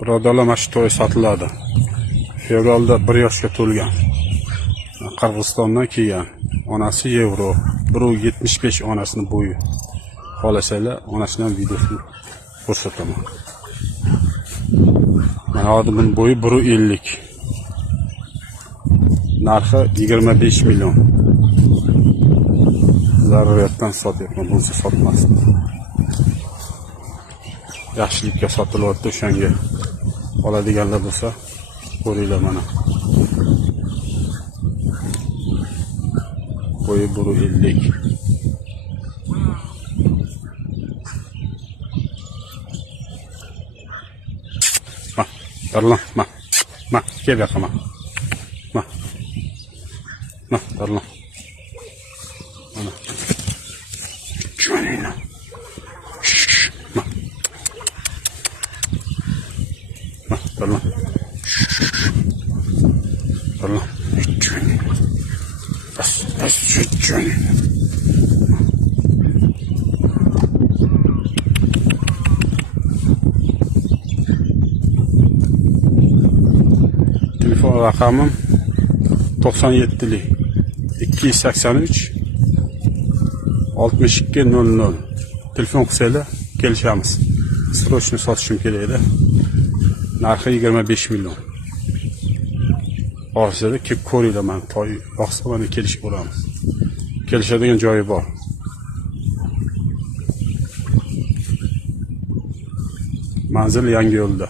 Birodarlar, mana shu to'y sotiladi. Fevralda 1 yoshga to'lgan. Qirg'izistondan kelgan. Onasi yevro. 1.75 onasining bo'yi. Xohlasanglar, onasining videosini ko'rsataman. Mana hozir bo'yi 1.50. Narxi 25 million. Zaruriyatdan sotyapman, bunisi sotmasdim. Yaxshilikka sotilyapti, o'shanga oladiganlar bo'lsa, ko'ringlar mana. Bo'yi 1.50. Ma, darlan, ma, kel yoqqa ma. Ma, darlan. Mana. Şöyle. Darlan. Darlan. Şöyle. Bas, şöyle. Telefon rakamım 97'li 283 6200. Telefon qilsanglar kelishamiz. Srochni sotishim kerak edi. Narxi 25 million. Orasida kelib ko'ringlar, men to'y yoqsa mana kelishib olamiz. Kelishadigan joyi bor. Manzil Yangiyo'lda.